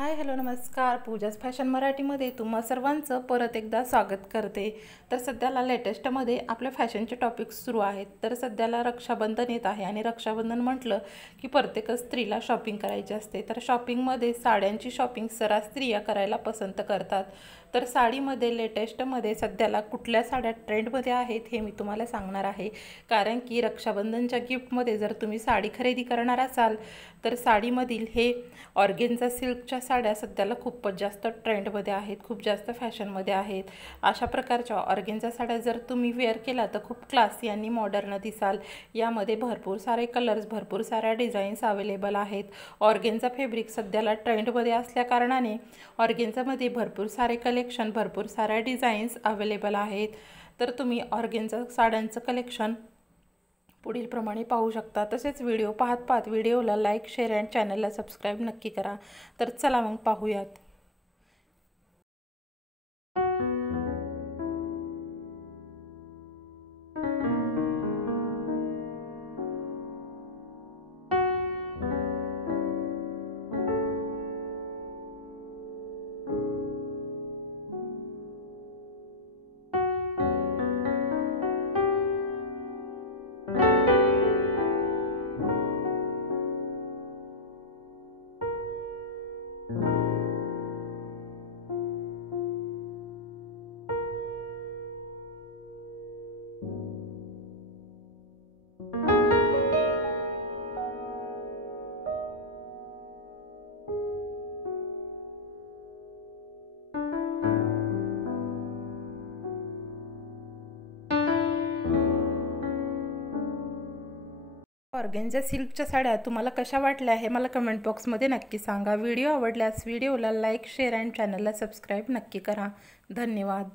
Hi hello नमस्कार. पूजाच fashion मराठीमध्ये तुम्हा सर्वांचं परत एकदा स्वागत करते. तर सध्याला लेटेस्टमध्ये आपल्या फॅशनचे टॉपिक्स सुरू आहेत. तर सध्याला रक्षाबंधन येत आहे आणि रक्षाबंधन म्हटलं की प्रत्येक स्त्रीला शॉपिंग करायची असते. तर शॉपिंगमध्ये साड्यांची शॉपिंग सर्रास स्त्रिया करायला पसंत करतात. तर साडीमध्ये लेटेस्टमध्ये सध्याला कुठल्या साड्या ट्रेंडमध्ये आहेत हे मी तुम्हाला सांगणार आहे. कारण की रक्षाबंधनच्या गिफ्टमध्ये जर तुम्ही साडी खरेदी करणार असाल तर साडीमधील हे ऑर्गेन्झा सिल्कच्या साड्या सध्याला खूपच जास्त ट्रेंडमध्ये आहेत, खूप जास्त फॅशनमध्ये आहेत. अशा प्रकारच्या ऑर्गेन्झा साड्या जर तुम्ही वेअर केला तर खूप क्लासी आणि मॉडर्न दिसाल. यामध्ये भरपूर सारे कलर्स, भरपूर साऱ्या डिझाईन्स अवेलेबल आहेत. ऑर्गेन्झा फॅब्रिक सध्याला ट्रेंडमध्ये असल्याकारणाने ऑर्गेन्झामध्ये भरपूर सारे कलेक्शन, भरपूर साऱ्या डिझाईन्स अवेलेबल आहेत. तर तुम्ही ऑर्गेन्झा साड्यांचं कलेक्शन पुढील प्रमाणे पाहू शकता. तसेच व्हिडिओ पाहत व्हिडिओला लाईक, शेअर अँड चॅनलला सबस्क्राईब नक्की करा. तर चला मग पाहूयात. ऑर्गेन्झा सिल्कच्या साड्या तुम्हाला कशा वाटल्या हे मला कमेंट बॉक्समध्ये नक्की सांगा. व्हिडिओ आवडल्यास व्हिडिओला लाईक, शेअर अँड चॅनलला सबस्क्राईब नक्की करा. धन्यवाद.